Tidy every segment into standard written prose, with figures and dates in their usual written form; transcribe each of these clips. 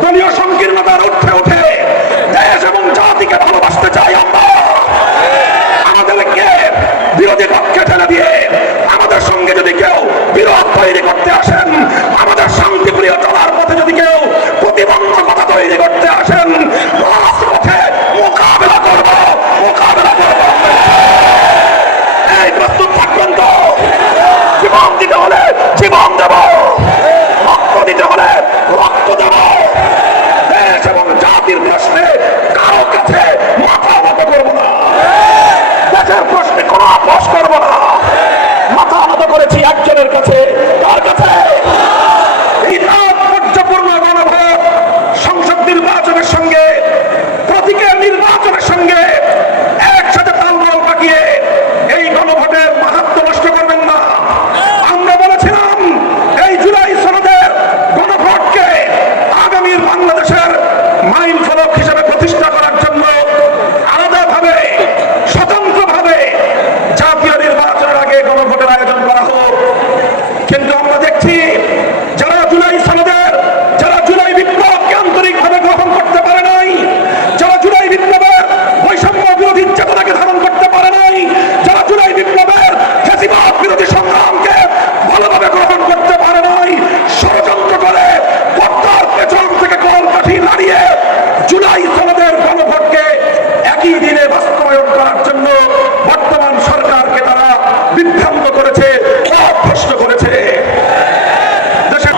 দলীয় সংকীর্ণতার ঊর্ধ্বে উঠে দেশ এবং জাতিকে ভালোবাসতে চাই আমরা। আমাদেরকে বিরোধী পক্ষে ঠেলে দিয়ে আমাদের সঙ্গে যদি কেউ বিরোধ তৈরি করতে আসেন, আমাদের শান্তিপ্রিয় চলার পথে যদি কেউ প্রতিবন্ধকতা তৈরি করতে আসেন, রাজপথে মোকাবেলা করব, মোকাবেলা করব। এই প্রস্তুত থাকবেন তো? জীবন দিতে হলে জীবন দেব, রক্ত দিতে হলে রক্ত দেব। দেশ এবং জাতির প্রশ্নে কারো কাছে মাথা নত করব না, দেশের প্রশ্নে কোনো আপোষ করব না। মাথা নত করেছি একজনের কাছে, তার কাছে এই তাৎপর্যপূর্ণ গণভোট সংসদ নির্বাচনের সঙ্গে, প্রতীকের নির্বাচনের সঙ্গে একসাথে তালমাল পাকিয়ে এই গণভোটের মাহাত্ম্য নষ্ট করবেন না। আমরা বলেছিলাম এই জুলাই সনদের গণভোটকে আগামীর বাংলাদেশের মাইল ফলক হিসেবে প্রতিষ্ঠা করার জন্য আলাদাভাবে স্বতন্ত্রভাবে জাতীয় নির্বাচনের আগে গণভোটের আয়োজন করা হোক। কিন্তু আমরা দেখছি যারা জুলাই সনদের, যারা জুলাই বিপ্লবকে আন্তরিকভাবে গ্রহণ করতে পারে নাই, যারা জুলাই বিপ্লবের বৈষম্য বিরোধী চেতনাকে ধারণ করতে পারে নাই, যারা জুলাই বিপ্লবের ফ্যাসিবাদ বিরোধী সংগ্রামকে ভালোভাবে গ্রহণ করতে পারে নাই, ষড়যন্ত্র করে পদ্মার পেছন থেকে কলকাঠি নাড়িয়ে জুলাই সনদের গণভোটকে একই দিনে বাস্তবায়ন করার জন্য বর্তমান সরকারকে তারা বিভ্রান্ত করেছে, অভ্যস্ত করেছে। দেশের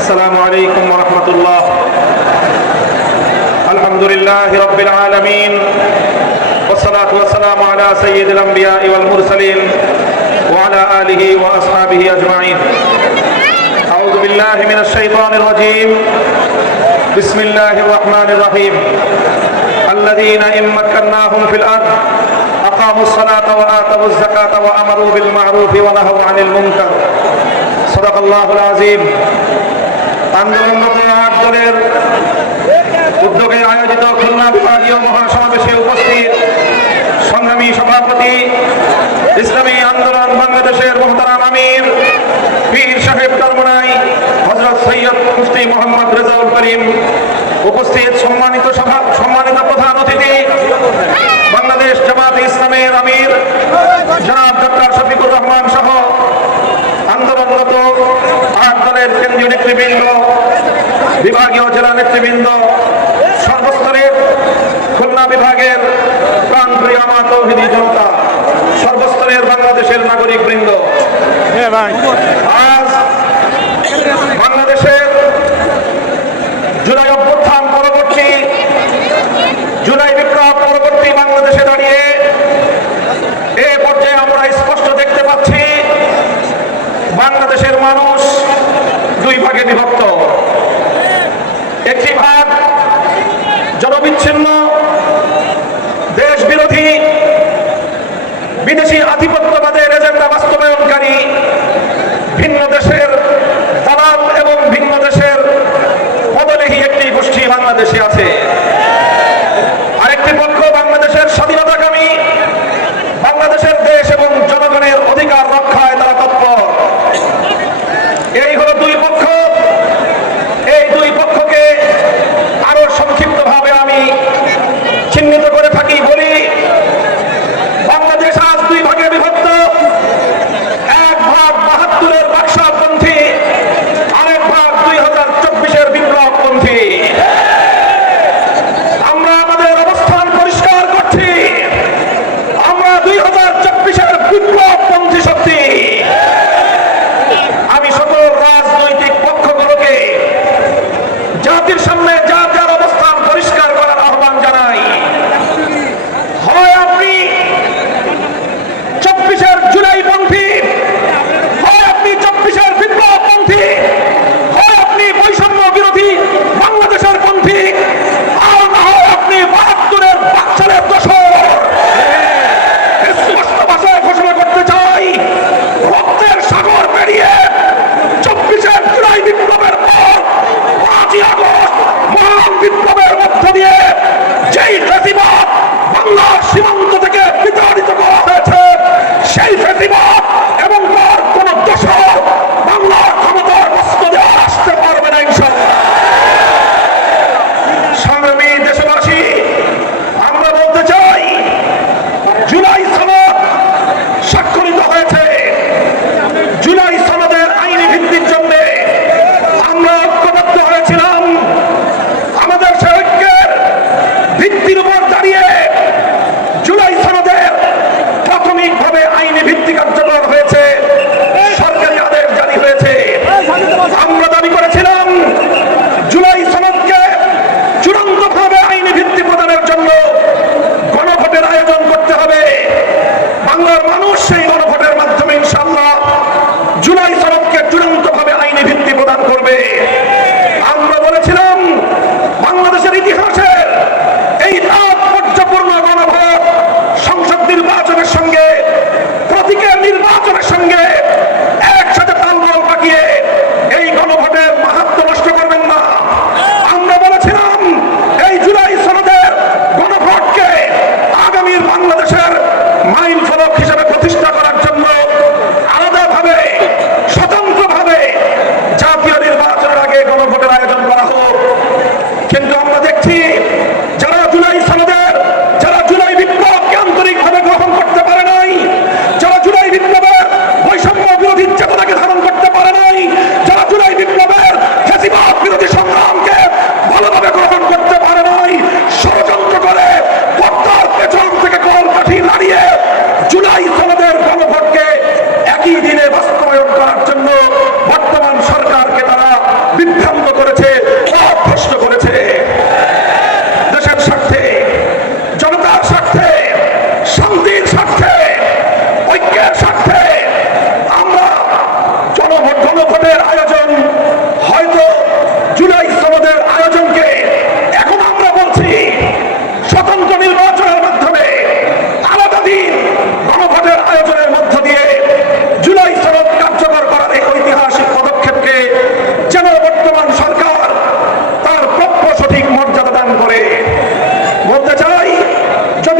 السلام عليكم ورحمة الله. الحمد لله رب العالمين والصلاة والسلام على سيد الأنبياء والمرسلين وعلى آله وأصحابه أجمعين. أعوذ بالله من الشيطان الرجيم. بسم الله الرحمن الرحيم. الذين إن مكناهم في الأرض أقاموا الصلاة وآتوا الزكاة وأمروا بالمعروف ونهوا عن المنكر. صدق الله العظيم. আন্দোলনরত ৮ দলের উদ্যোগে আয়োজিত খুলনা বিভাগীয় মহাসমাবেশে উপস্থিত সংগ্রামী সভাপতি, ইসলামী আন্দোলন বাংলাদেশের মোহতারাম আমির পীর সাহেব চরমনাই হযরত সৈয়দ মুফতি মোহাম্মদ রেজাউল করিম, উপস্থিত সম্মানিত প্রধান অতিথি বাংলাদেশ জামাতে ইসলামের আমির জনাব ডক্টর শফিকুর রহমান সহ আন্দোলনরত ৮ দলের কেন্দ্রীয় নেতৃবৃন্দ, বিভাগীয় জেলা নেতৃবৃন্দ, সর্বস্তরের খুলনা বিভাগের প্রাণপ্রিয় আমার তৌহিদি জনতা, সর্বস্তরের বাংলাদেশের নাগরিক বৃন্দ, আজ বাংলাদেশের জুলাই অভ্যুত্থান পরবর্তী, জুলাই বিপ্লব পরবর্তী বাংলাদেশে দাঁড়িয়ে এ পর্যায়ে আমরা স্পষ্ট দেখতে পাচ্ছি বাংলাদেশের মানুষ দুই ভাগে বিভক্ত। একটি ভাগ জনবিচ্ছিন্ন, দেশ বিরোধী, বিদেশি আধিপত্যবাদের এজেন্ডা বাস্তবায়নকারী, ভিন্ন দেশের দালাল এবং ভিন্ন দেশের পদলেহী একটি গোষ্ঠী বাংলাদেশে আছে। আরেকটি পক্ষ বাংলাদেশের স্বাধীনতাকামী, বাংলাদেশের দেশ এবং জনগণের অধিকার রক্ষায় তারা তৎপর। এই হলো দুই পক্ষ। এই দুই পক্ষকে আরো সংক্ষিপ্তভাবে আমি চিহ্নিত করে থাকি, বলি বাংলাদেশ আজ দুই ভাগে বিভক্ত। এক ভাগ ৭২-এর বাকশালপন্থী, আরেক ভাগ ২০২৪-এর বিপ্লবপন্থী।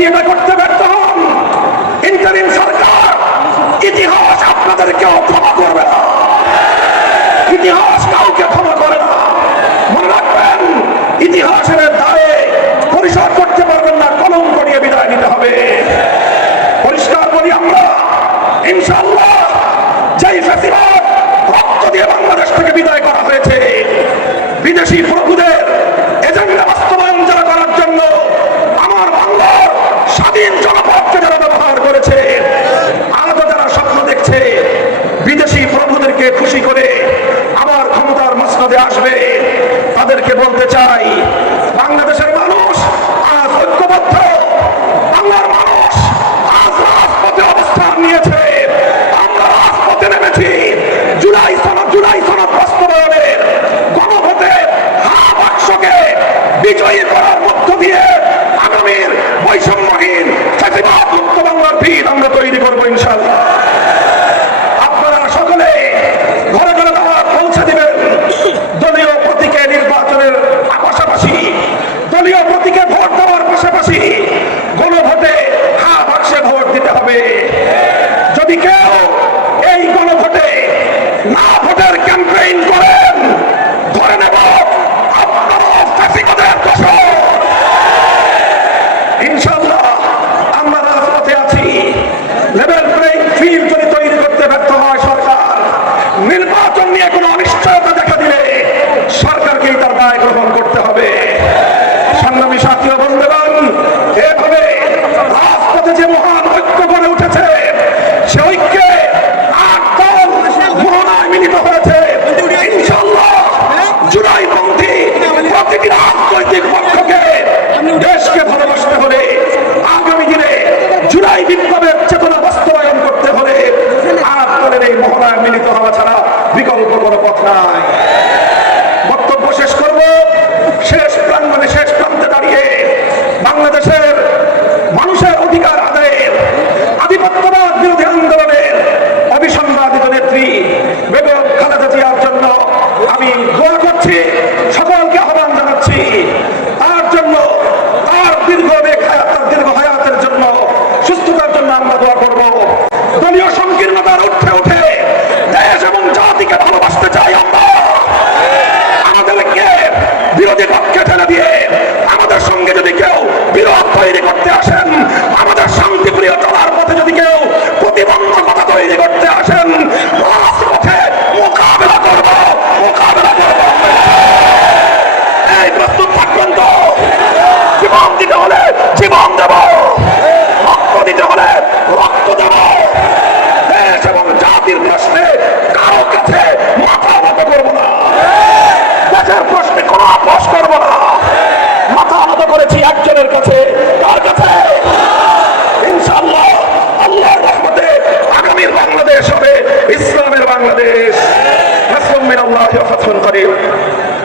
যদি এটা করতে ব্যর্থ হন, ইন্টারিম সরকার, ইতিহাস আপনাদেরকেও ক্ষমা করবে না। ইতিহাস কাউকে ক্ষমা করে না। মনে রাখবেন, ইতিহাসের দায়ে পরিশোধ করতে পারবেন না, কলঙ্ক নিয়ে বিদায় নিতে হবে। পরিষ্কার বলি আমরা, ইনশাআল্লাহ যেই ফ্যাসিবাদ রক্ত দিয়ে বাংলাদেশ থেকে বিদায় করা হয়েছে, বিদেশি প্রভুদের এজেন্ডা বাস্তবায়ন যারা করার জন্য আমার বাংলার স্বাধীন জনপদকে যারা ব্যবহার করেছে, আলাদা যারা স্বপ্ন দেখছে বিদেশি প্রভুদেরকে খুশি করে আবার ক্ষমতার মসনদে আসবে, তাদেরকে বলতে চাই, বাংলাদেশের মানুষ আজ ঐক্যবদ্ধ, বাংলার মানুষ আজ রাজপথে অবস্থান নিয়েছে, আমরা রাজপথে নেমেছি। জুলাই সনদ বাস্তবায়নের গণভোটে হাত বাক্সকে বিজয়ী করার মধ্য দিয়ে আগামীর বৈষম্যহীন ফ্যাসিবাদ মুক্ত বাংলার ভিত আমরা তৈরি করবো ইনশাআল্লাহ। আপনারা সকলে ঘরে ঘরে দাওয়াত পৌঁছে দিবেন। দলীয় প্রতীকে নির্বাচনের পাশাপাশি, দলীয় প্রতীকে ভোট দেওয়ার পাশাপাশি গণভোটে হাত বাক্সে ভোট দিতে হবে। যদি কেউ এই গণভোটে না ভোটের ক্যাম্পেইন করেন, ধরে নেব আপনারা ফ্যাসিবাদের দোষর। ইনশাআল্লাহ আমরা রাজপথে আছি। লেভেল প্লেইং ফিল্ড যদি তৈরি করতে ব্যর্থ হয় সরকার, নির্বাচন নিয়ে কোনো অনিশ্চয়তা দেখা দিলে সরকারকেই তার দায় গ্রহণ করতে হবে। সংগ্রামী সাথী ও বন্ধুগণ, এভাবে রাজপথে যে মহান ঐক্য গড়ে উঠেছে, সে ঐক্যে ৮ দল মোহনায় মিলিত হয়েছে। ইনশাআল্লাহ জুলাইপন্থী প্রতিটি রাজনৈতিক পক্ষকে দেশকে ভালোবাসতে হলে, আগামী দিনে জুলাই বিপ্লবের চেতনা বাস্তবায়ন করতে হলে ৮ দলের এই মোহনায় মিলিত হওয়া ছাড়া বিকল্প কোনো পথ নাই। বক্তব্য শেষ করব, শেষ প্রাঙ্গণে শেষ প্রান্তে দাঁড়িয়ে বাংলাদেশের মানুষের অধিকার আদায়ের, আধিপত্যবাদ বিরোধী আন্দোলনের অবিসংবাদিত নেত্রী বেগম খালেদা জিয়ার জন্য আমি দোয়া করছি, সকলকে আহ্বান জানাচ্ছি। তার জন্য, তার দীর্ঘ হায়াতের জন্য, সুস্থতার জন্য আমরা দোয়া করব। দলীয় সংকীর্ণতার উঠে উঠে দেশ এবং জাতিকে ভালোবাসতে চাই আমরা। আমাদেরকে বিরোধী পক্ষে ঠেলে দিয়ে আমাদের সঙ্গে যদি কেউ বিরোধ তৈরি করতে আসেন, আমাদের শান্তিপ্রিয় চলার পথে যদি কেউ প্রতিবন্ধকতা তৈরি করতে আসেন, রাজপথে মোকাবেলা করব। এই প্রস্তুত থাকবেন তো? জীবন দিতে হলে জীবন দেব, রক্ত দিতে হলে রক্ত দেব। দেশ এবং জাতির প্রশ্নে কারো কাছে মাথা নত করব না, দেশের প্রশ্নে কোনো আপোষ করব না। মাথা নত করেছি একজনের কাছে, তার কাছে। ইনশাআল্লাহ আল্লাহর রহমতে আগামীর বাংলাদেশ হবে ইসলামের বাংলাদেশ। নাসরুম মিনাল্লাহি ওয়া ফাতহুন করিম।